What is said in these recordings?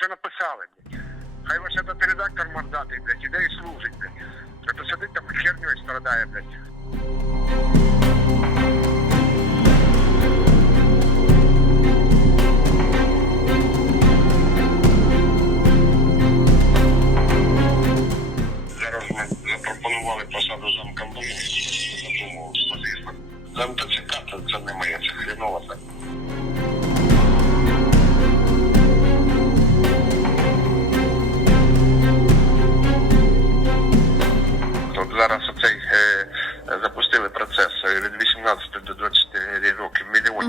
вже написали, блядь. Хай ваш этот редактор мордатий, блядь, іде і служить, блядь. А то сидить там херню страдає, блядь. Зараз ми запропонували посаду замкомбуну, задумав позицію. За МТЦК це, не моє, це хріново так.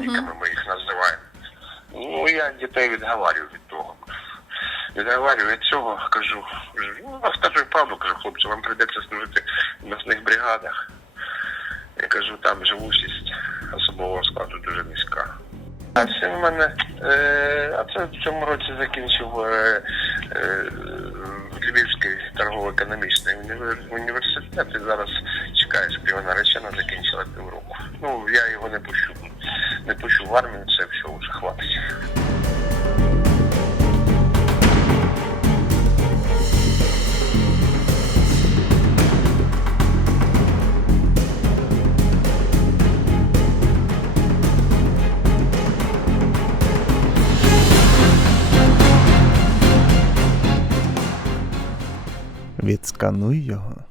Мільйонниками ми їх називаємо. Ну, я дітей відговарюю від того. Відговарюю від цього, кажу, ну, скажу правду, кажу, хлопці, вам прийдеться служити в м'ясних бригадах. Я кажу, там живучість особового складу дуже низька. А це в мене, е, а це в цьому році закінчив е, е, Львівський торгово-економічний універ- університет і зараз чекає, щоб його наречена закінчила півроку. Ну, я його не пущу. Не пущу в армію, це все вже хватить. Відскануй його.